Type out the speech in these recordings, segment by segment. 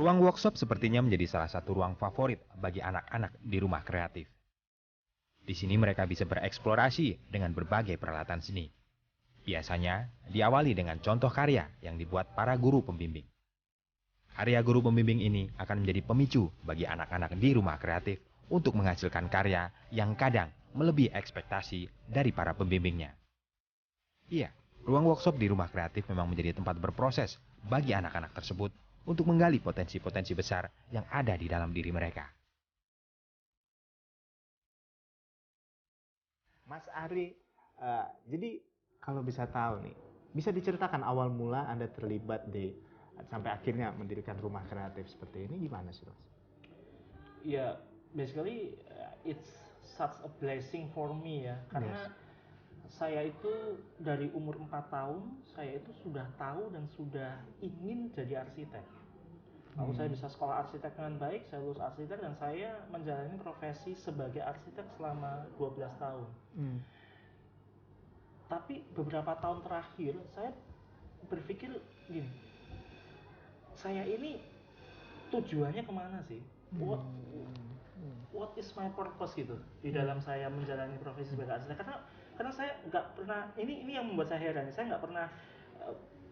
Ruang workshop sepertinya menjadi salah satu ruang favorit bagi anak-anak di rumah kreatif. Di sini mereka bisa bereksplorasi dengan berbagai peralatan seni. Biasanya diawali dengan contoh karya yang dibuat para guru pembimbing. Karya guru pembimbing ini akan menjadi pemicu bagi anak-anak di rumah kreatif untuk menghasilkan karya yang kadang melebihi ekspektasi dari para pembimbingnya. Iya, ruang workshop di rumah kreatif memang menjadi tempat berproses bagi anak-anak tersebut untuk menggali potensi-potensi besar yang ada di dalam diri mereka. Mas Ari, jadi kalau bisa tahu nih, bisa diceritakan awal mula Anda terlibat di sampai akhirnya mendirikan rumah kreatif seperti ini gimana sih, Mas? Ya, basically it's such a blessing for me ya, karena saya itu dari umur 4 tahun saya itu sudah tahu dan sudah ingin jadi arsitek. Lalu saya bisa sekolah arsitek dengan baik, saya lulus arsitek dan saya menjalani profesi sebagai arsitek selama 12 tahun. Tapi beberapa tahun terakhir saya berpikir gini, saya ini tujuannya kemana sih? What is my purpose gitu di dalam saya menjalani profesi sebagai arsitek? Karena saya nggak pernah, ini yang membuat saya heran, saya nggak pernah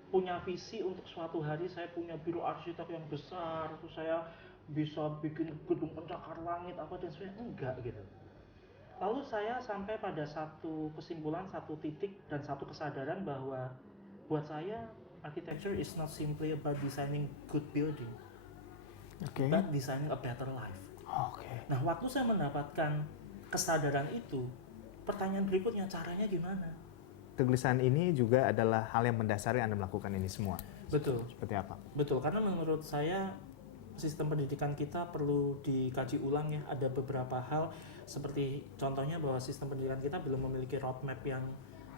punya visi untuk suatu hari saya punya biro arsitek yang besar, terus saya bisa bikin gedung pencakar langit apa dan sebagainya, enggak gitu. Lalu saya sampai pada satu kesimpulan, satu titik dan satu kesadaran bahwa buat saya architecture is not simply about designing good building, but designing a better life. Nah, waktu saya mendapatkan kesadaran itu, pertanyaan berikutnya, caranya gimana? Kegelisahan ini juga adalah hal yang mendasari Anda melakukan ini semua. Betul. Seperti apa? Betul, karena menurut saya sistem pendidikan kita perlu dikaji ulang ya. Ada beberapa hal seperti contohnya bahwa sistem pendidikan kita belum memiliki roadmap yang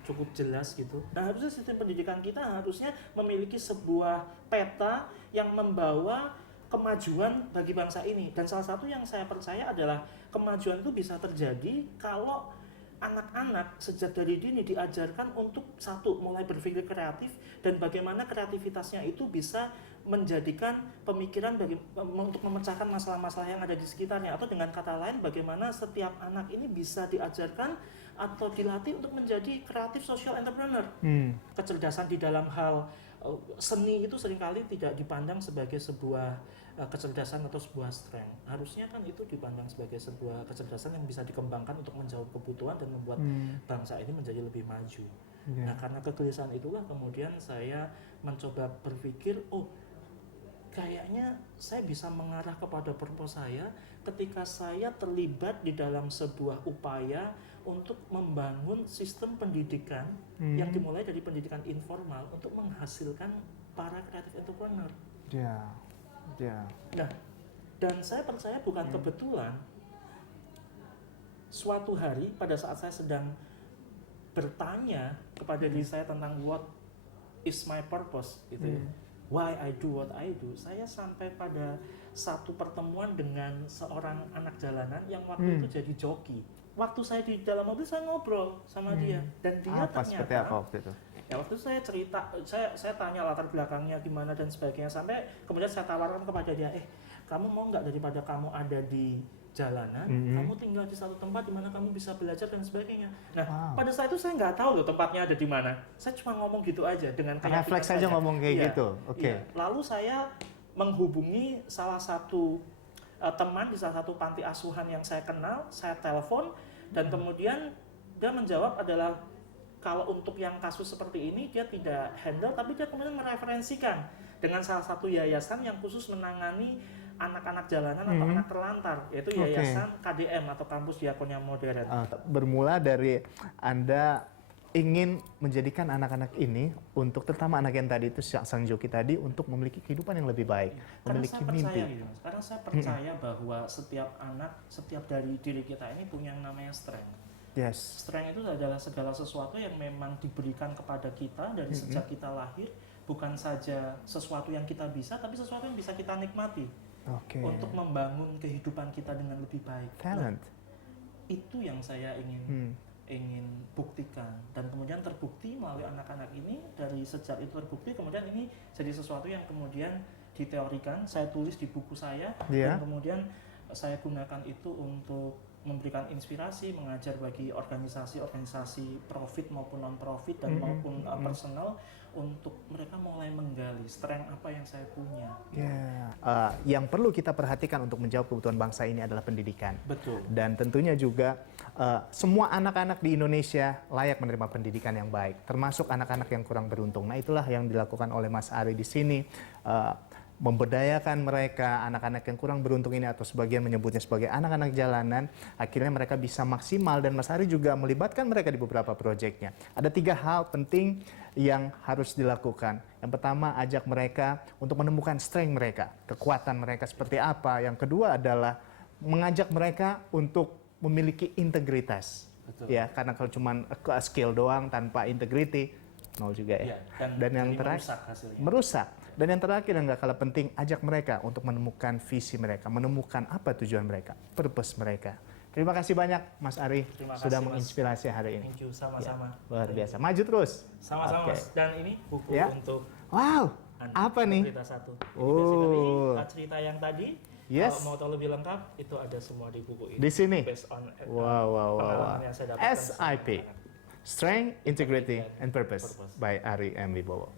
cukup jelas gitu. Nah, harusnya sistem pendidikan kita harusnya memiliki sebuah peta yang membawa kemajuan bagi bangsa ini. Dan salah satu yang saya percaya adalah kemajuan itu bisa terjadi kalau anak-anak sejak dari dini diajarkan untuk satu, mulai berpikir kreatif dan bagaimana kreativitasnya itu bisa menjadikan pemikiran untuk memecahkan masalah-masalah yang ada di sekitarnya, atau dengan kata lain bagaimana setiap anak ini bisa diajarkan atau dilatih untuk menjadi kreatif social entrepreneur. Kecerdasan di dalam hal seni itu seringkali tidak dipandang sebagai sebuah kecerdasan atau sebuah strength. Harusnya kan itu dipandang sebagai sebuah kecerdasan yang bisa dikembangkan untuk menjawab kebutuhan dan membuat bangsa ini menjadi lebih maju. Nah, karena kegelisahan itulah kemudian saya mencoba berpikir, kayaknya saya bisa mengarah kepada purpose saya ketika saya terlibat di dalam sebuah upaya untuk membangun sistem pendidikan yang dimulai dari pendidikan informal untuk menghasilkan para kreatif entrepreneur. Nah, dan saya percaya bukan kebetulan suatu hari pada saat saya sedang bertanya kepada diri saya tentang what is my purpose gitu ya, why I do what I do, saya sampai pada satu pertemuan dengan seorang anak jalanan yang waktu itu jadi joki. Waktu saya di dalam mobil saya ngobrol sama dia dan dia ternyata seperti apa waktu itu? Ya, waktu itu saya cerita, saya tanya latar belakangnya gimana dan sebagainya, sampai kemudian saya tawarkan kepada dia, kamu mau nggak daripada kamu ada di jalanan, kamu tinggal di satu tempat di mana kamu bisa belajar dan sebagainya. Nah, pada saat itu saya nggak tahu loh tempatnya ada di mana. Saya cuma ngomong gitu aja dengan refleks saja ngomong kayak gitu. Iya. Lalu saya menghubungi salah satu teman di salah satu panti asuhan yang saya kenal, saya telepon dan kemudian dia menjawab adalah kalau untuk yang kasus seperti ini dia tidak handle, tapi dia kemudian mereferensikan dengan salah satu yayasan yang khusus menangani anak-anak jalanan atau anak terlantar, yaitu yayasan KDM atau Kampus Diakonia Modern. Bermula dari Anda ingin menjadikan anak-anak ini untuk, terutama anak yang tadi itu sang joki tadi, untuk memiliki kehidupan yang lebih baik, memiliki mimpi. Karena saya percaya bahwa setiap anak, setiap dari diri kita ini punya yang namanya strength. Strength itu adalah segala sesuatu yang memang diberikan kepada kita dari sejak kita lahir, bukan saja sesuatu yang kita bisa, tapi sesuatu yang bisa kita nikmati untuk membangun kehidupan kita dengan lebih baik. Talent. Itu yang saya ingin buktikan, dan kemudian terbukti melalui anak-anak ini. Dari sejak itu terbukti, kemudian ini jadi sesuatu yang kemudian diteorikan, saya tulis di buku saya, Iya. dan kemudian saya gunakan itu untuk memberikan inspirasi, mengajar bagi organisasi-organisasi profit maupun non-profit dan maupun personal untuk mereka mulai menggali strength apa yang saya punya. Ya. Yang perlu kita perhatikan untuk menjawab kebutuhan bangsa ini adalah pendidikan. Betul. Dan tentunya juga semua anak-anak di Indonesia layak menerima pendidikan yang baik, termasuk anak-anak yang kurang beruntung. Nah, itulah yang dilakukan oleh Mas Ari di sini. Memberdayakan mereka, anak-anak yang kurang beruntung ini, atau sebagian menyebutnya sebagai anak-anak jalanan, akhirnya mereka bisa maksimal, dan Mas Ari juga melibatkan mereka di beberapa proyeknya. Ada 3 hal penting yang harus dilakukan. Yang pertama, ajak mereka untuk menemukan strength mereka, kekuatan mereka seperti apa. Yang kedua adalah mengajak mereka untuk memiliki integritas. Betul. Ya, karena kalau cuma skill doang tanpa integrity, nol juga ya. Ya, dan yang jadi terakhir, merusak hasilnya. merusak. Dan yang terakhir yang nggak kalah penting, ajak mereka untuk menemukan visi mereka, menemukan apa tujuan mereka, purpose mereka. Terima kasih banyak Mas Ari Terima sudah kasih, Mas. menginspirasi hari ini. Thank you, sama-sama. Luar biasa. Maju terus. Sama-sama, Oke. Mas. Dan ini buku Ya. untuk Wow, Anda, apa nih? Cerita satu. Ini Oh. basically cerita yang tadi. Yes. Kalau mau tahu lebih lengkap, itu ada semua di buku ini. Di sini. Based on Wow. pengalaman yang saya dapatkan. SIP, Strength, Integrity, and Purpose by Ari M. Wibowo.